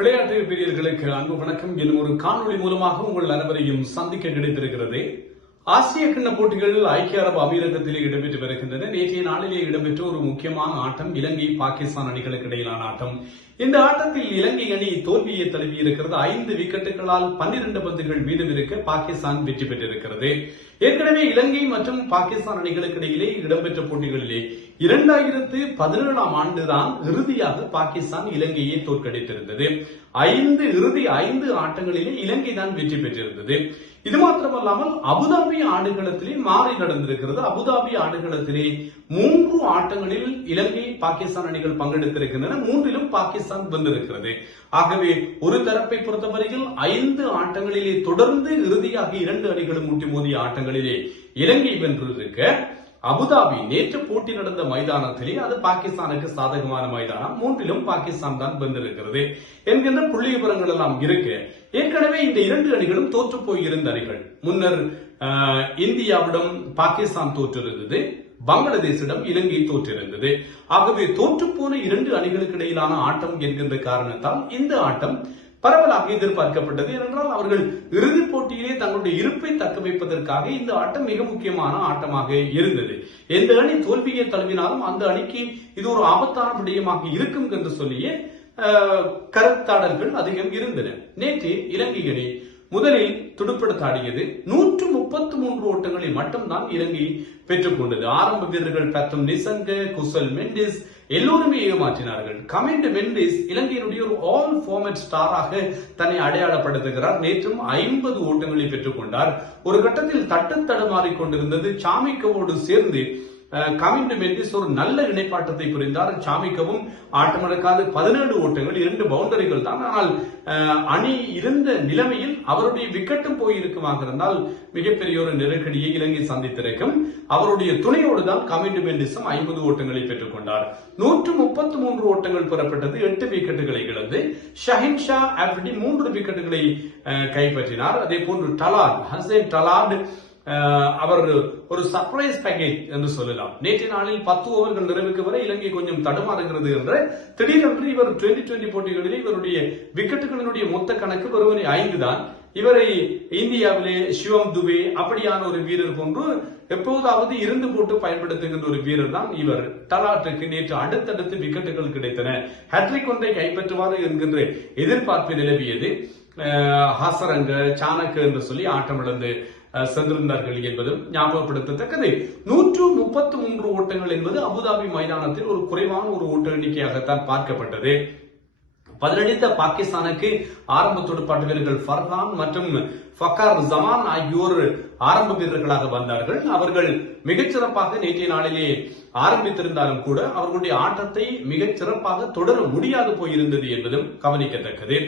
விளையாட்டு பிரியர்களுக்கு அன்பு வணக்கம். எனும் ஒரு காணொளி மூலமாக உங்கள் அனைவரையும் சந்திக்க கிடைத்திருக்கிறது. ஆசிய கிண்ண போட்டிகள் ஐக்கிய அரபு அமீரகத்திலே இடம்பெற்று வருகின்றன. நேற்றைய நாளிலே இடம்பெற்ற ஒரு முக்கியமான ஆட்டம் இலங்கை பாகிஸ்தான் அணிகளுக்கு இடையிலான ஆட்டம். இந்த ஆட்டத்தில் இலங்கை அணி தோல்வியை தழுவி இருக்கிறது ஐந்து விக்கெட்டுகளால் பன்னிரண்டு பந்துகள் மீதம் இருக்க பாகிஸ்தான் வெற்றி பெற்றிருக்கிறது. ஏற்கனவே இலங்கை மற்றும் பாகிஸ்தான் அணிகளுக்கு இடையிலே இடம்பெற்ற போட்டிகளிலே இரண்டாயிரத்து பதினேழாம் ஆண்டுதான் இறுதியாக பாகிஸ்தான் இலங்கையை தோற்கடித்திருந்தது. ஐந்து இறுதி ஐந்து ஆட்டங்களிலே இலங்கை தான் வெற்றி பெற்றிருந்தது. இது மாத்திரமல்லாமல் அபுதாபி ஆடுகளத்திலே மாறி நடந்திருக்கிறது. அபுதாபி ஆடுகளத்திலே மூன்று ஆட்டங்களில் இலங்கை பாகிஸ்தான் அணிகள் பங்கெடுத்திருக்கின்றன. மூன்றிலும் பாகிஸ்தான் வந்திருக்கிறது ஆகவே ஒரு தரப்பை பொறுத்தவரையில் ஐந்து ஆட்டங்களிலே தொடர்ந்து இறுதியாக இரண்டு அணிகளும் முட்டி மோதிய ஆட்டங்களிலே இலங்கை வென்றிருக்க அபுதாபி நேற்று போட்டி நடந்த மைதானத்திலே அது பாகிஸ்தானுக்கு சாதகமான மைதானம். மூன்றிலும் பாகிஸ்தான் தான் வென்றிருக்கிறது என்கின்ற புள்ளி விவரங்கள் எல்லாம் இருக்கு. ஏற்கனவே இந்த இரண்டு அணிகளும் தோற்று போயிருந்த அணிகள். முன்னர் இந்தியாவிடம் பாகிஸ்தான் தோற்றிருந்தது பங்களாதேஷிடம் இலங்கை தோற்றிருந்தது. ஆகவே தோற்று போன இரண்டு அணிகளுக்கு இடையிலான ஆட்டம் என்கின்ற காரணத்தால் இந்த ஆட்டம் பரவலாக எதிர்பார்க்கப்பட்டது. ஏனென்றால் அவர்கள் இறுதிப் போட்டியிலே தங்களுடைய இருப்பை தக்க வைப்பதற்காக இந்த ஆட்டம் மிக முக்கியமான ஆட்டமாக இருந்தது. எந்த அணி தோல்வியை தழுவினாலும் அந்த அணிக்கு இது ஒரு ஆபத்தான விடயமாக இருக்கும் என்று சொல்லியே கருத்தாடல்கள் அதிகம் இருந்தன. நேற்று இலங்கை அணி முதலில் துடுப்படுத்தாடியது. நூற்று முப்பத்து மூன்று ஓட்டங்களில் மட்டும்தான் இலங்கை பெற்றுக்கொண்டது. ஆரம்ப வீரர்கள் பத்தும் நிசங்க குசல் மெண்டிஸ் எல்லோருமே ஏமாற்றினார்கள். கமெண்ட் மெண்டிஸ் இலங்கையினுடைய ஒரு ஆல் ஃபார்மேட் ஸ்டாராக தன்னை அடையாளப்படுத்துகிறார். நேற்றும் ஐம்பது ஓட்டங்களை பெற்றுக்கொண்டார். ஒரு கட்டத்தில் தட்டு தடுமாறிக் கொண்டிருந்தது. சாமிக்கவோடு சேர்ந்து அஹ், ஒரு நல்ல இணைப்பாட்டத்தை புரிந்தார். சாமிக்கவும் ஆட்டமிழக்காது பதினேழு ஓட்டங்கள் இரண்டு பவுண்டரிகள் தான். ஆனால் அணி இருந்த நிலைமையில் அவருடைய விக்கெட்டும் போயிருக்குமாக இருந்தால் மிகப்பெரிய ஒரு நெருக்கடியை இலங்கை சந்தித்திருக்கும். அவருடைய துணையோடு தான் கமிண்டு மெண்டிஸும் ஐம்பது ஓட்டங்களை பெற்றுக் கொண்டார். நூற்று முப்பத்து மூன்று ஓட்டங்கள் பெறப்பட்டது எட்டு விக்கெட்டுகளை இழந்து. ஷஹின் ஷா மூன்று விக்கெட்டுகளை அஹ், கைப்பற்றினார். அதே போன்று டலாட் ஹசேன் டலாட் அவர் ஒரு சர்ப்ரைஸ் பேக்கேஜ் என்று சொல்லலாம். நேற்று நாளில் பத்து ஓவர்கள் நிறைவுக்கு வரை இலங்கை கொஞ்சம் தடுமாறுகிறது என்று திடீரென்று இவர் டுவெண்டி டுவெண்டி போட்டிகளில் இவருடைய விக்கெட்டுகளினுடைய மொத்த கணக்கு வெறுமனே ஐந்து தான். இவரை இந்தியாவிலே சிவம் துபே அப்படியான ஒரு வீரர் போன்று எப்போதாவது இருந்து போட்டு பயன்படுத்துகின்ற ஒரு வீரர் தான் இவர். தலாட்டுக்கு நேற்று அடுத்தடுத்து விக்கெட்டுகள் கிடைத்தன. ஹேட்ரிக் ஒன்றை கைப்பற்றுவார் என்கின்ற எதிர்பார்ப்பு நிலவியது. அஹ் ஹாசரங்க சாணக்கு என்று சொல்லி ஆட்டமிழந்து சென்றிருந்தார்கள் என்பதும் ஞாபகப்படுத்தத்தக்கது. நூற்று முப்பத்து மூன்று ஓட்டங்கள் என்பது அபுதாபி மைதானத்தில் ஒரு குறைவான ஒரு ஓட்ட எண்ணிக்கையாகத்தான் பார்க்கப்பட்டது. பதிலளித்த பாகிஸ்தானுக்கு ஆரம்ப துடுப்பாட்ட வீரர்கள் ஃபர்ஹான் மற்றும் ஃபக்கார் ஜமான் ஆகியோர் ஆரம்ப வீரர்களாக வந்தார்கள். அவர்கள் மிகச்சிறப்பாக நேற்றைய நாளிலே ஆரம்பித்திருந்தாலும் கூட அவர்களுடைய ஆட்டத்தை மிகச் சிறப்பாக தொடர முடியாது போயிருந்தது என்பதும் கவனிக்கத்தக்கது.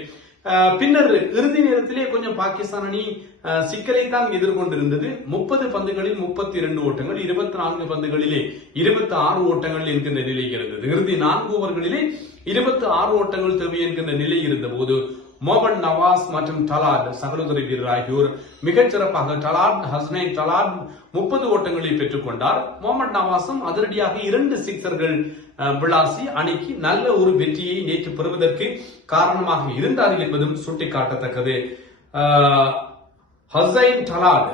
பின்னர் இறுதி நேரத்திலே கொஞ்சம் பாகிஸ்தான் அணி அஹ், சிக்கலை தான் எதிர்கொண்டிருந்தது. முப்பது பந்துகளில் முப்பத்தி இரண்டு ஓட்டங்கள் இருபத்தி நான்கு பந்துகளிலே இருபத்தி ஆறு ஓட்டங்கள் என்கின்ற நிலை இருந்தது. இறுதி நான்கு ஓவர்களிலே இருபத்தி ஆறு ஓட்டங்கள் தேவை என்கின்ற நிலை இருந்த போது மோகன் நவாஸ் மற்றும் டலாட் சகோதரி வீரர் ஆகியோர் மிகச் சிறப்பாக டலாட் ஹஸ்னை டலாட் முப்பது ஓட்டங்களை பெற்றுக்கொண்டார். முகமது நவாஸும் அதிரடியாக இரண்டு சிக்சர்கள் விளாசி அணிக்கு நல்ல ஒரு வெற்றியை நேற்று பெறுவதற்கு காரணமாக இருந்தார் என்பதும் சுட்டிக்காட்டத்தக்கது. ஹசைன் டலாட்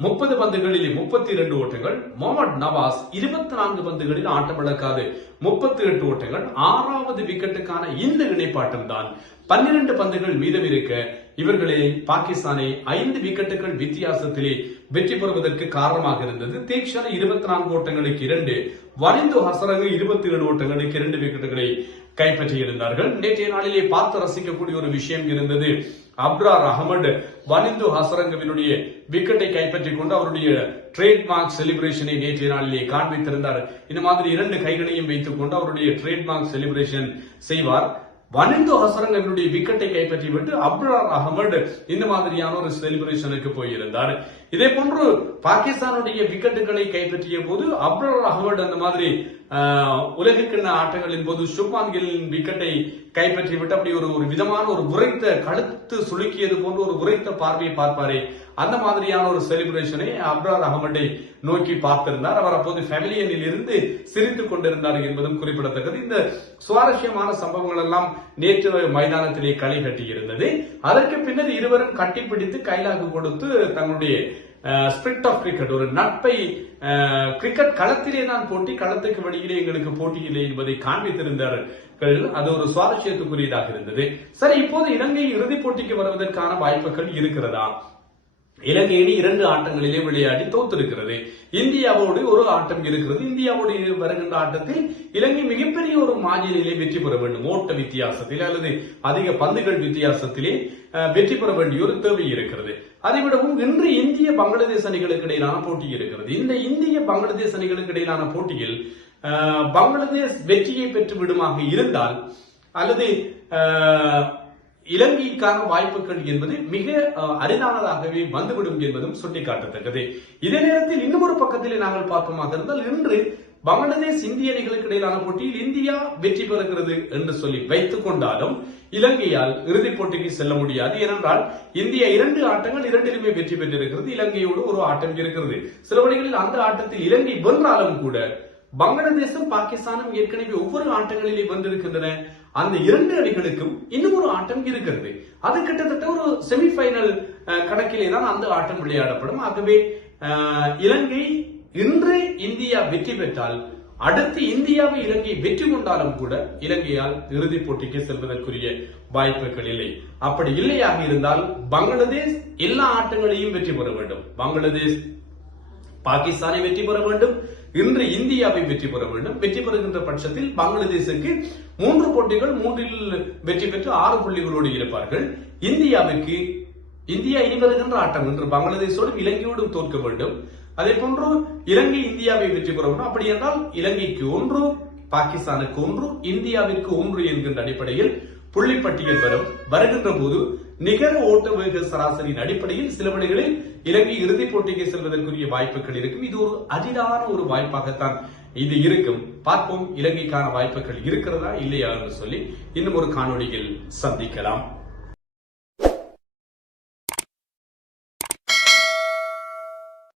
முப்பது பந்துகளில் முப்பத்தி இரண்டு ஓட்டங்கள் முகமது நவாஸ் இருபத்தி நான்கு பந்துகளில் ஆட்டமிழக்காது முப்பத்தி எட்டு ஓட்டங்கள் ஆறாவது விக்கெட்டுக்கான இந்த நிலைப்பாட்டும் தான். பன்னிரண்டு பந்துகள் மீதம் இருக்க இவர்களே பாகிஸ்தானை ஐந்து விக்கெட்டுகள் வித்தியாசத்திலே வெற்றி பெறுவதற்கு காரணமாக இருந்தது. தீக்ஷண இருபத்தி நான்கு ஓட்டங்களுக்கு இரண்டு வலிந்து ஹசரங்க இருபத்தி ஏழு ஓட்டங்களுக்கு இரண்டு விக்கெட்டுகளை கைப்பற்றியிருந்தார்கள். நேற்றைய நாளிலே பார்த்து ரசிக்கக்கூடிய ஒரு விஷயம் இருந்தது. அப்ரார் அகமது வனிந்து ஹசரங்கவினுடைய விக்கெட்டை கைப்பற்றிக் கொண்டு அவருடைய ட்ரேட்மார்க் செலிப்ரேஷனை நேற்றைய நாளிலே காண்பித்திருந்தார். இந்த மாதிரி இரண்டு கைகளையும் வைத்துக் கொண்டு அவருடைய ட்ரேட்மார்க் செலிப்ரேஷன் செய்வார். வனிந்து அவசரங்களுடைய விக்கெட்டை கைப்பற்றி விட்டு அப்ரார் அகமது இந்த மாதிரியான ஒரு செலிப்ரேஷனுக்கு போயிருந்தார். இதே போன்று பாகிஸ்தானுடைய விக்கெட்டுகளை கைப்பற்றிய போது அப்ரல் அகமது அந்த மாதிரி ஆஹ், ஆட்டங்களின் போது சுப்மான் கில்லின் விக்கெட்டை கைப்பற்றி விட்டு அப்படி ஒரு ஒரு விதமான ஒரு உரைத்த கழுத்து சுளுக்கியது போன்ற ஒரு உரைத்த பார்வையை பார்ப்பாரே. அந்த மாதிரியான ஒரு செலிப்ரேஷனை அப்ரார் அகமடை நோக்கி பார்த்திருந்தார். அவர் அப்போது ஃபெமிலியனில் இருந்து சிரித்துக் கொண்டிருந்தார் என்பதும் குறிப்பிடத்தக்கது. இந்த சுவாரஸ்யமான சம்பவங்கள் எல்லாம் நேற்று மைதானத்திலே களி கட்டியிருந்தது. அதற்கு பின்னர் இருவரும் கட்டிப்பிடித்து கைலாகு கொடுத்து தங்களுடைய ஸ்பிரிட் ஆஃப் கிரிக்கெட் ஒரு நட்பை அஹ், கிரிக்கெட் களத்திலே தான் போட்டி களத்துக்கு வெளியிலே எங்களுக்கு போட்டி இல்லை என்பதை காண்பித்திருந்தார்கள் அது ஒரு சுவாரஸ்யத்துக்குரியதாக இருந்தது. சரி இப்போது இலங்கை இறுதிப் போட்டிக்கு வருவதற்கான வாய்ப்புகள் இருக்கிறதா? இலங்கை அணி இரண்டு ஆட்டங்களிலே விளையாடி தோத்திருக்கிறது. இந்தியாவோடு ஒரு ஆட்டம் இருக்கிறது. இந்தியாவோடு வருகின்ற ஆட்டத்தில் இலங்கை மிகப்பெரிய ஒரு மாஜிலே வெற்றி பெற வேண்டும். ஓட்ட வித்தியாசத்தில் அல்லது அதிக பந்துகள் வித்தியாசத்திலே வெற்றி பெற வேண்டிய ஒரு தேவை இருக்கிறது. அதைவிடவும் இன்று இந்திய பங்களாதேஷ் அணிகளுக்கு இடையிலான போட்டி இருக்கிறது. இந்த இந்திய பங்களாதேஷ் அணிகளுக்கு இடையிலான போட்டியில் பங்களாதேஷ் வெற்றியை பெற்று விடுமாக இருந்தால் அல்லது இலங்கை தோல்விக்கான வாய்ப்புகள் என்பது மிக அரிதானதாகவே வந்துவிடும் என்பதும் சுட்டிக்காட்டத்தக்கது. இதே நேரத்தில் இன்னும் ஒரு பக்கத்திலே நாங்கள் பார்ப்போமாக இருந்தால் இன்று பங்களாதேஷ் இந்திய அணிகளுக்கு இடையிலான போட்டியில் இந்தியா வெற்றி பெறுகிறது என்று சொல்லி வைத்துக் கொண்டாலும் இலங்கையால் இறுதிப் போட்டிக்கு செல்ல முடியாது. ஏனென்றால் இந்தியா இரண்டு ஆட்டங்கள் இரண்டிலுமே வெற்றி பெற்றிருக்கிறது. இலங்கையோடு ஒரு ஆட்டம் இருக்கிறது. சில வழிகளில் அந்த ஆட்டத்தில் இலங்கை வென்றாலும் கூட பங்களாதேசும் பாகிஸ்தானும் ஏற்கனவே ஒவ்வொரு ஆட்டங்களிலே வந்திருக்கின்றன. அந்த இரண்டு அணிகளுக்கும் இன்னும் ஒரு ஆட்டம் இருக்கிறது. அது கிட்டத்தட்ட ஒரு செமிஃபைனல் கணக்கிலே தான் அந்த ஆட்டம் விளையாடப்படும். ஆகவே இலங்கை இன்று இந்தியா வெற்றி பெற்றால் அடுத்து இந்தியாவை இலங்கை வெற்றி கொண்டாலும் கூட இலங்கையால் இறுதிப் போட்டிக்கு செல்வதற்குரிய வாய்ப்புகள் இல்லை. அப்படி இல்லையாக இருந்தால் பங்களாதேஷ் எல்லா ஆட்டங்களையும் வெற்றி பெற வேண்டும். பங்களாதேஷ் பாகிஸ்தானை வெற்றி பெற வேண்டும். இன்று இந்தியாவை வெற்றி பெற வேண்டும். வெற்றி பெறுகின்ற பட்சத்தில் பங்களாதேசுக்கு மூன்று போட்டிகள் மூன்றில் வெற்றி பெற்று ஆறு புள்ளிகளோடு இருப்பார்கள். இந்தியாவிற்கு இந்தியா இனி வருகின்ற ஆட்டம் என்று பங்களாதேஷோடும் இலங்கையோடும் தோற்க வேண்டும். அதே போன்று இலங்கை இந்தியாவை வெற்றி பெற வேண்டும். அப்படி என்றால் இலங்கைக்கு ஒன்று பாகிஸ்தானுக்கு ஒன்று இந்தியாவிற்கு ஒன்று என்கின்ற அடிப்படையில் புள்ளிப்பட்டியல் வரும். வருகின்ற போது நிகர ஓட்ட வேக சராசரியின் அடிப்படையில் சில வழிகளில் இலங்கை இறுதிப் போட்டிக்கு செல்வதற்குரிய வாய்ப்புகள் இருக்கும். இது ஒரு அரிதான ஒரு வாய்ப்பாகத்தான் இது இருக்கும். பார்ப்போம் இலங்கைக்கான வாய்ப்புகள் இருக்கிறதா இல்லையா என்று சொல்லி இன்னும் ஒரு காணொலியில் சந்திக்கலாம்.